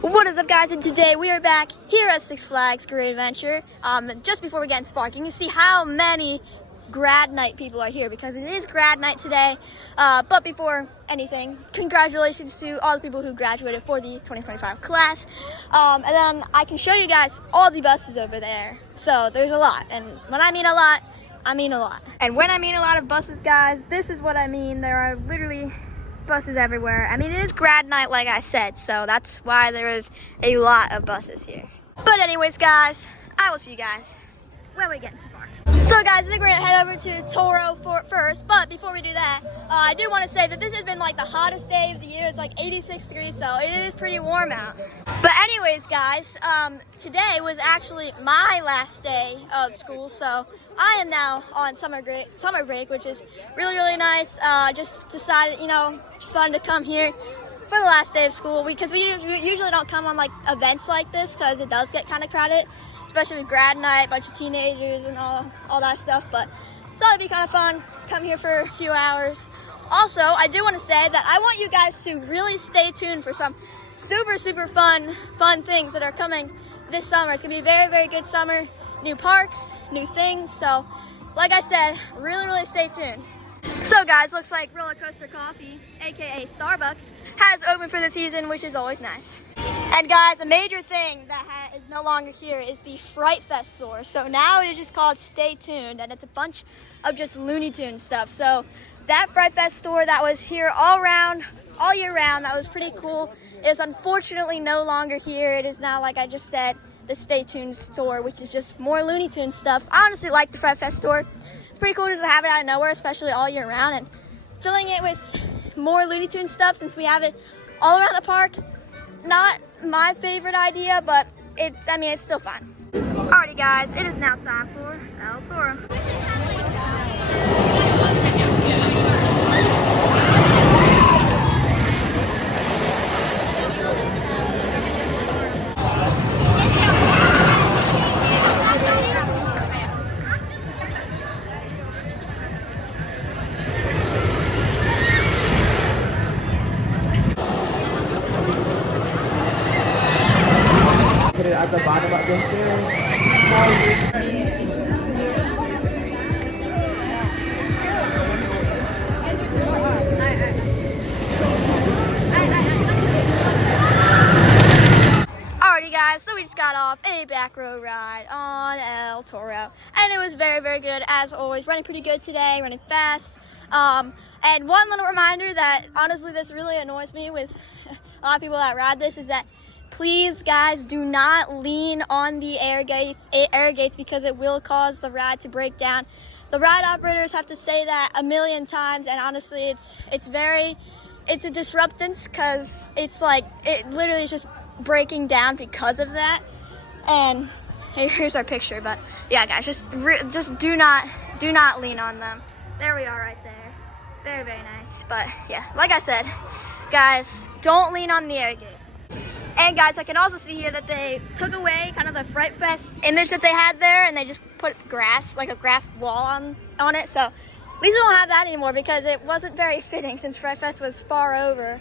What is up, guys? And today we are back here at Six Flags Great Adventure. Just before we get into the park, you can see how many grad night people are here because it is grad night today. But before anything, congratulations to all the people who graduated for the 2025 class. And then I can show you guys all the buses over there. So there's a lot, and when I mean a lot, I mean a lot. And when I mean a lot of buses, guys, this is what I mean. There are literally buses everywhere. I mean, it is grad night, like I said, so that's why there is a lot of buses here. But anyways, guys, I will see you guys when we get into the park. So guys, I think we're gonna head over to Toro first, but before we do that, I do want to say that this has been like the hottest day of the year. It's like 86 degrees, so it is pretty warm out. But anyways, guys, today was actually my last day of school, so I am now on summer break, which is really, really nice. Just decided, you know, fun to come here for the last day of school because we usually don't come on like events like this because it does get kind of crowded, especially with grad night, bunch of teenagers and all that stuff. But thought it'd be kind of fun, come here for a few hours. Also, I do want to say that I want you guys to really stay tuned for some super, super fun things that are coming this summer. It's gonna be a very, very good summer. New parks, new things. So, like I said, really, really stay tuned. So guys, looks like Roller Coaster Coffee, aka Starbucks, has opened for the season, which is always nice. And guys, a major thing that is no longer here is the Fright Fest store. So now it is just called Stay Tuned, and it's a bunch of just Looney Tunes stuff. So that Fright Fest store that was here all year round, that was pretty cool, is unfortunately no longer here. It is now, like I just said, the Stay Tuned store, which is just more Looney Tunes stuff. I honestly like the Fright Fest store. Pretty cool just to have it out of nowhere, especially all year round, and filling it with more Looney Tunes stuff since we have it all around the park. Not my favorite idea, but it's still fun. Alrighty guys, it is now time for El Toro. Put it at the bottom of the stairs. Alrighty guys, so we just got off a back row ride on El Toro, and it was very, very good as always. Running pretty good today, running fast. And one little reminder that honestly this really annoys me with a lot of people that ride this is that please, guys, do not lean on the air gates because it will cause the ride to break down. The ride operators have to say that a million times, and honestly, it's a disruptance because it's like it literally is just breaking down because of that. And here's our picture, but yeah, guys, just do not lean on them. There we are, right there. Very, very nice. But yeah, like I said, guys, don't lean on the air gates. And guys, I can also see here that they took away kind of the Fright Fest image that they had there, and they just put grass, like a grass wall on it. So at least we don't have that anymore because it wasn't very fitting since Fright Fest was far over,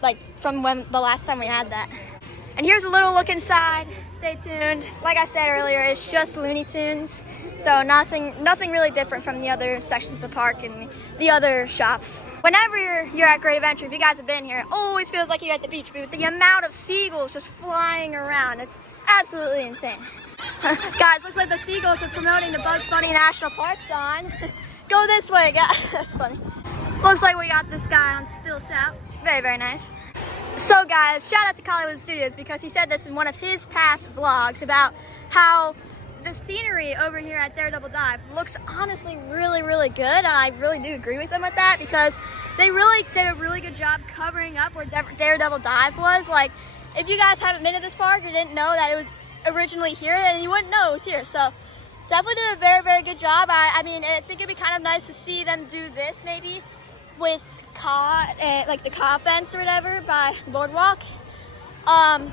like from when the last time we had that. And here's a little look inside. Stay tuned. Like I said earlier, it's just Looney Tunes, so nothing really different from the other sections of the park and the other shops. Whenever you're at Great Adventure, if you guys have been here, it always feels like you're at the beach. But the amount of seagulls just flying around, it's absolutely insane. Guys, looks like the seagulls are promoting the Bugs Bunny National Park sign. Go this way, guys. That's funny. Looks like we got this guy on stilts out. Very, very nice. So guys, shout out to Hollywood Studios because he said this in one of his past vlogs about how the scenery over here at Daredevil Dive looks honestly really, really good, and I really do agree with them with that because they really did a really good job covering up where Daredevil Dive was. Like, if you guys haven't been to this park or didn't know that it was originally here, then you wouldn't know it was here. So definitely did a very, very good job. I mean, I think it'd be kind of nice to see them do this maybe with like the Caw fence or whatever by Boardwalk. And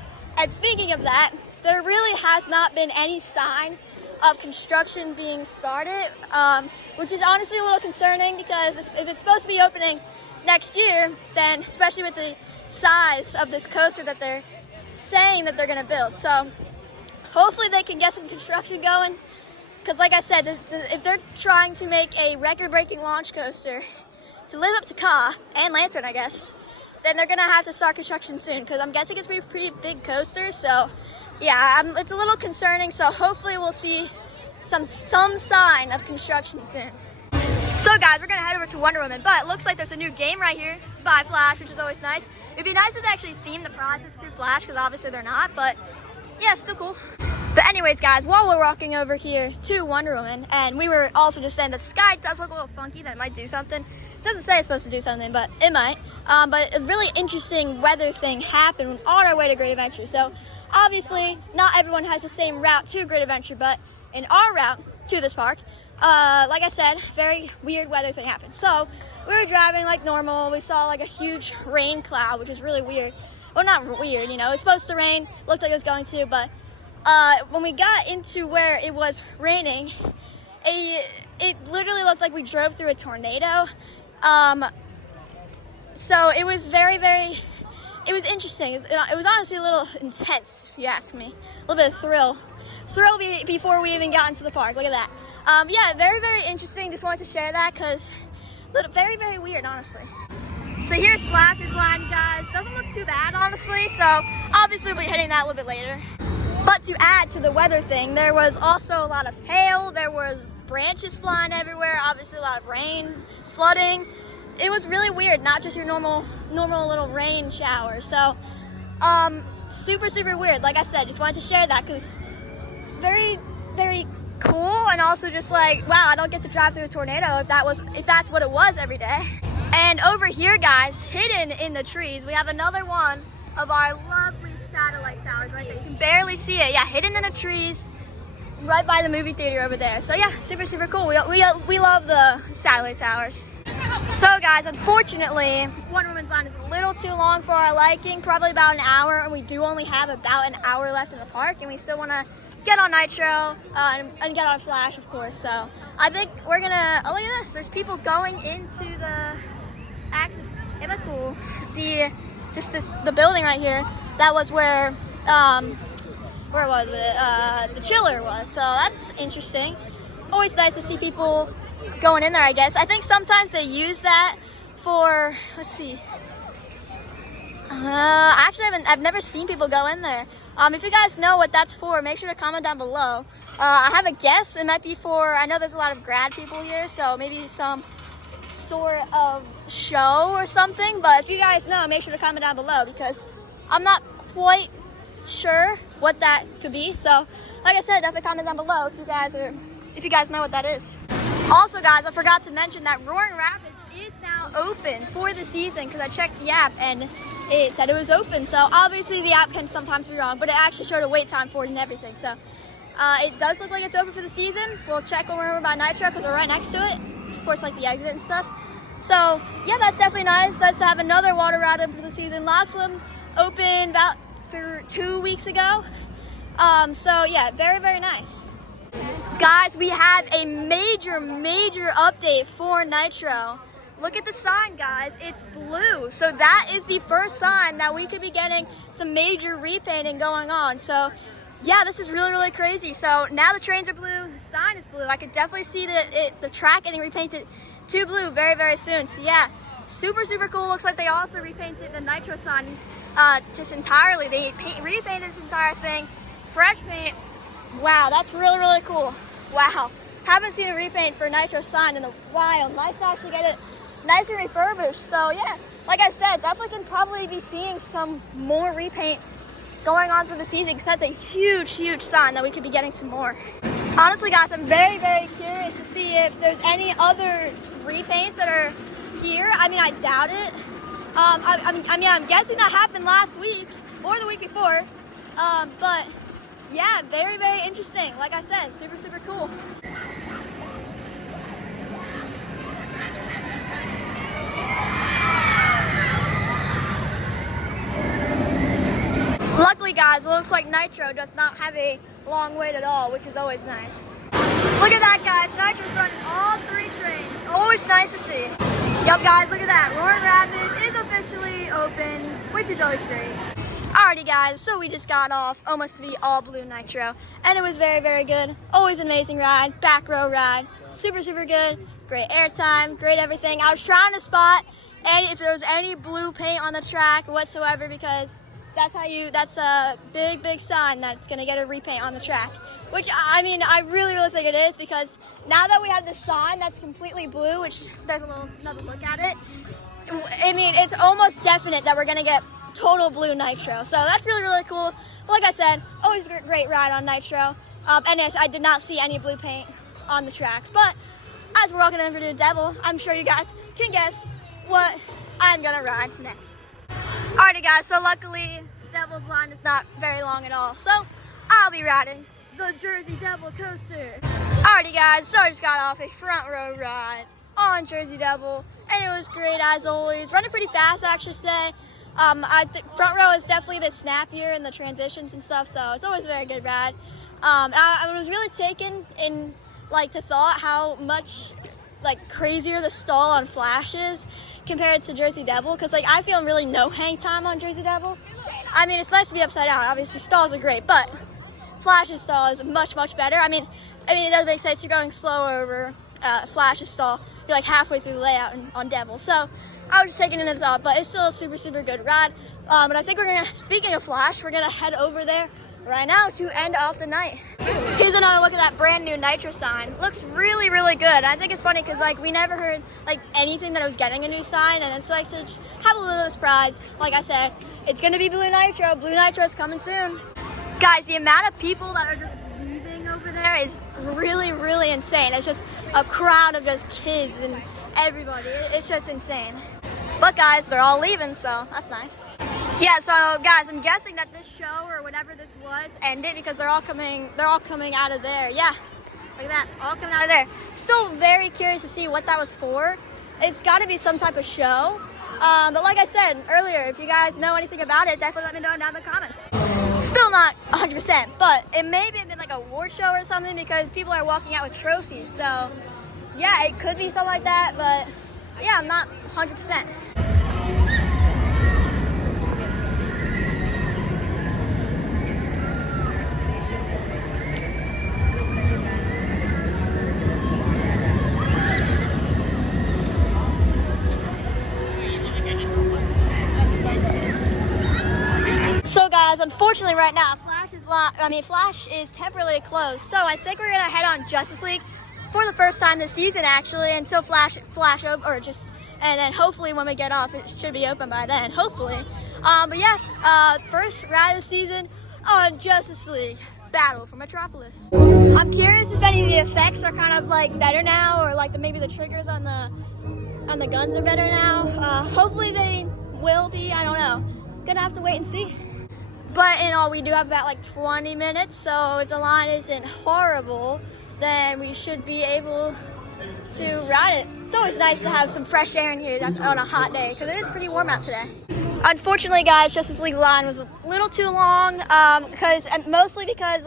speaking of that, there really has not been any sign of construction being started, which is honestly a little concerning because if it's supposed to be opening next year, then especially with the size of this coaster that they're saying that they're going to build. So hopefully they can get some construction going, because like I said, if they're trying to make a record-breaking launch coaster to live up to Ka and Lantern, I guess, then they're going to have to start construction soon, because I'm guessing it's pretty big coaster. So yeah, it's a little concerning. So hopefully we'll see some sign of construction soon. So guys, we're gonna head over to Wonder Woman, but it looks like there's a new game right here by Flash, which is always nice. It'd be nice if they actually theme the prizes to Flash, because obviously they're not, but yeah, it's still cool. But anyways guys, while we're walking over here to Wonder Woman, and we were also just saying that the sky does look a little funky, that it might do something. It doesn't say it's supposed to do something, but it might. But a really interesting weather thing happened on our way to Great Adventure. So obviously, not everyone has the same route to Great Adventure, but in our route to this park, like I said, very weird weather thing happened. So we were driving like normal. We saw like a huge rain cloud, which is really weird. Well, not weird, you know, it was supposed to rain, looked like it was going to, but when we got into where it was raining, it literally looked like we drove through a tornado. So it was it was interesting. It was honestly a little intense, if you ask me. A little bit of thrill before we even got into the park. Look at that. Yeah, very interesting. Just wanted to share that because very weird, honestly. So here's Flash's line, guys. Doesn't look too bad, honestly. So obviously we'll be hitting that a little bit later. But to add to the weather thing, there was also a lot of hail. There was branches flying everywhere. Obviously a lot of rain, flooding. It was really weird. Not just your normal little rain shower. So super weird. Like I said, just wanted to share that because very cool, and also just like, wow, I don't get to drive through a tornado if that's what it was every day. And over here, guys, hidden in the trees, we have another one of our lovely satellite towers right there. You can barely see it. Yeah, hidden in the trees right by the movie theater over there. So yeah, super cool. We love the satellite towers. So guys, unfortunately, Wonder Woman's line is a little too long for our liking, probably about an hour, and we do only have about an hour left in the park, and we still want to get on Nitro and get on Flash, of course. So I think we're gonna, oh look at this, there's people going into the access. It was cool. The building right here, that was where was it? The chiller was. So that's interesting. Always nice to see people going in there, I guess. I think sometimes they use that for, let's see. Actually, I've never seen people go in there. If you guys know what that's for, make sure to comment down below. I have a guess. It might be for, I know there's a lot of grad people here, so maybe some sort of show or something. But if you guys know, make sure to comment down below, because I'm not quite sure what that could be. So, like I said, definitely comment down below if you guys know what that is. Also, guys, I forgot to mention that Roaring Rapids is now open for the season, because I checked the app and it said it was open. So obviously the app can sometimes be wrong, but it actually showed a wait time for it and everything. So it does look like it's open for the season. We'll check when we're over by Nitro, because we're right next to it. Of course, like the exit and stuff. So yeah, that's definitely nice. Nice to have another water ride open for the season. Log Flume opened about 2 weeks ago. So yeah, very nice. Guys, we have a major update for Nitro. Look at the sign, guys. It's blue. So that is the first sign that we could be getting some major repainting going on. So yeah, this is really crazy. So now the trains are blue, the sign is blue. I could definitely see the track getting repainted to blue very soon. So yeah, super cool. Looks like they also repainted the Nitro sign just entirely. They repainted this entire thing, fresh paint. Wow, that's really cool. Wow, haven't seen a repaint for a Nitro sign in a while. Nice to actually get it nice and refurbished. So yeah, like I said, definitely can probably be seeing some more repaint going on for the season, because that's a huge sign that we could be getting some more. Honestly, guys, I'm very curious to see if there's any other repaints that are here. I mean, I doubt it. I'm guessing that happened last week or the week before. But yeah, very interesting. Like I said, super cool. Luckily, guys, it looks like Nitro does not have a long wait at all, which is always nice. Look at that, guys. Nitro's running all 3 trains. Always nice to see. Yup, guys, look at that. Roaring Rapids is officially open, which is always great. Alrighty, guys, so we just got off almost to be all blue Nitro, and it was very, very good. Always an amazing ride, back row ride, super, super good. Great airtime, great everything. I was trying to spot if there was any blue paint on the track whatsoever, because that's a big, big sign that it's gonna get a repaint on the track. Which, I mean, I really, really think it is, because now that we have the sign that's completely blue, which there's another look at it, I mean, it's almost definite that we're gonna get total blue Nitro. So that's really, really cool. Like I said, always a great ride on Nitro. And yes, I did not see any blue paint on the tracks. But as we're walking over to the Devil, I'm sure you guys can guess what I'm gonna ride next. Alrighty, guys, so luckily Devil's line is not very long at all. So I'll be riding the Jersey Devil coaster. Alrighty, guys, so I just got off a front row ride on Jersey Devil, and it was great as always. Running pretty fast, actually, today. Front row is definitely a bit snappier in the transitions and stuff, so it's always a very good ride. I was really taken in to thought how much crazier the stall on Flash is compared to Jersey Devil, because I feel really no hang time on Jersey Devil. I mean, it's nice to be upside down. Obviously, stalls are great, but Flash's stall is much, much better. I mean, it does make sense. You're going slow over Flash's stall. You're halfway through the layout on Devil. So I was just taking it into thought, but it's still a super, super good ride. And I think we're gonna, speaking of Flash, we're gonna head over there right now to end off the night. Here's another look at that brand new Nitro sign. Looks really, really good. I think it's funny because we never heard anything that I was getting a new sign, and it's to just have a little surprise. Like I said, it's gonna be blue Nitro. Blue Nitro is coming soon. Guys, the amount of people that are just leaving over there is really, really insane. It's just a crowd of just kids and everybody. It's just insane. But guys, they're all leaving, so that's nice. Yeah, so guys, I'm guessing that this show or whatever this was ended because they're all coming out of there. Yeah, look at that, all coming out of there. Still very curious to see what that was for. It's got to be some type of show. But like I said earlier, if you guys know anything about it, definitely let me know down in the comments. Still not 100%, but it may have been a award show or something because people are walking out with trophies. So yeah, it could be something like that, but yeah, I'm not 100%. So guys, unfortunately right now, Flash is temporarily closed. So I think we're gonna head on Justice League for the first time this season, actually, until Flash open, and then hopefully when we get off, it should be open by then, hopefully. But yeah, first ride of the season on Justice League Battle for Metropolis. I'm curious if any of the effects are kind of better now, or maybe the triggers on the guns are better now. Hopefully they will be. I don't know. Gonna have to wait and see. But in all, we do have about 20 minutes, so if the line isn't horrible, then we should be able to ride it. It's always nice to have some fresh air in here on a hot day, because it is pretty warm out today. Unfortunately, guys, Justice League line was a little too long, mostly because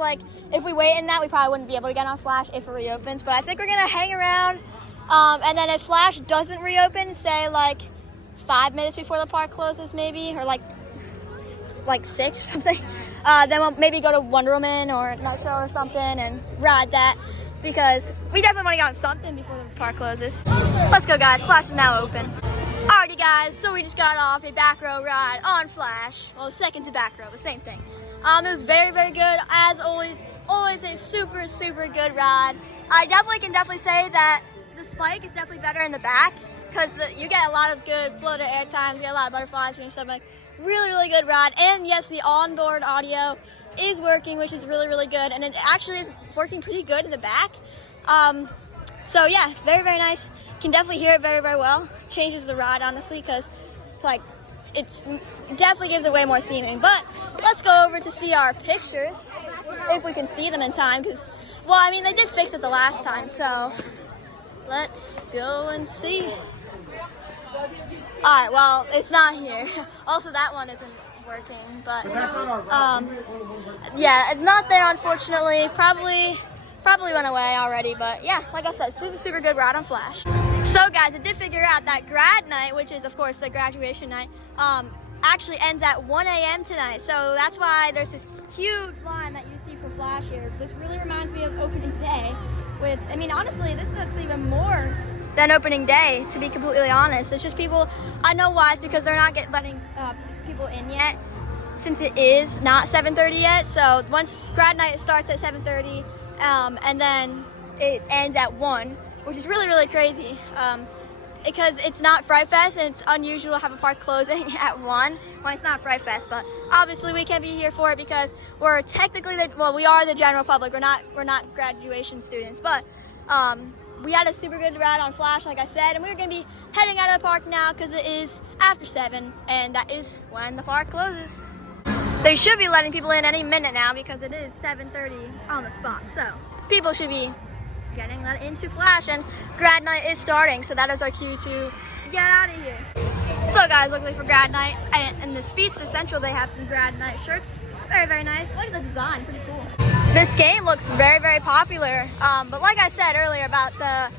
if we wait in that, we probably wouldn't be able to get on Flash if it reopens. But I think we're gonna hang around, and then if Flash doesn't reopen, say 5 minutes before the park closes, maybe, or 6 or something, then we'll maybe go to Wonder Woman or Nitro or something and ride that, because we definitely want to get on something before the park closes. Let's go, guys. Flash is now open. Alrighty, guys, so we just got off a back row ride on Flash. Well, second to back row, the same thing. It was very, very good. As always a super, super good ride. I can say that the spike is definitely better in the back, because you get a lot of good floater air times, you get a lot of butterflies and stuff really, really good ride. And yes, the onboard audio is working, which is really, really good. And it actually is working pretty good in the back. So yeah, very, very nice. Can definitely hear it very, very well. Changes the ride, honestly, because it definitely gives it way more theming. But let's go over to see our pictures, if we can see them in time, because, well, I mean, they did fix it the last time, so let's go and see. Alright, well, it's not here. Also, that one isn't working, but yeah, it's not there, unfortunately. Probably probably went away already, but yeah, like I said, super good ride on Flash. So guys, I did figure out that grad night, which is of course the graduation night, actually ends at 1 a.m. tonight. So that's why there's this huge line that you see for Flash here. This really reminds me of opening day with, I mean, honestly, this looks even more than opening day, to be completely honest. It's just people, I know why, it's because they're not letting people in yet, since it is not 7:30 yet. So once grad night starts at 7:30, and then it ends at 1, which is really crazy, because it's not Fright Fest, and it's unusual to have a park closing at 1 when it's not Fright Fest. But obviously we can't be here for it because we're technically we are the general public. We're not graduation students, but we had a super good ride on Flash, like I said, and we're going to be heading out of the park now because it is after 7, and that is when the park closes. They should be letting people in any minute now because it is 7:30 on the spot. So people should be getting let into Flash, and grad night is starting. So that is our cue to get out of here. So guys, luckily for grad night, in the Speedster Central, they have some grad night shirts. Very nice. Look at the design, pretty cool. This game looks very popular. But like I said earlier about the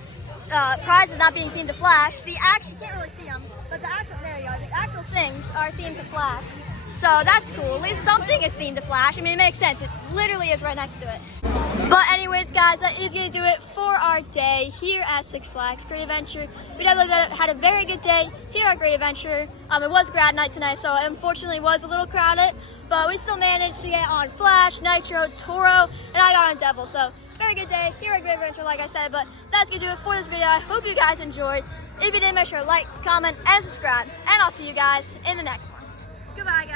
prizes not being themed to Flash, you can't really see them, but the actual things are themed to Flash. So that's cool. At least something is themed to Flash. I mean, it makes sense. It literally is right next to it. But anyways, guys, that is going to do it for our day here at Six Flags Great Adventure. We definitely had a very good day here at Great Adventure. It was grad night tonight, so it unfortunately was a little crowded, but we still managed to get on Flash, Nitro, Toro, and I got on Devil. So very good day here at Great Adventure, like I said. But that's going to do it for this video. I hope you guys enjoyed. If you did, make sure to like, comment, and subscribe. And I'll see you guys in the next one. Goodbye, guys.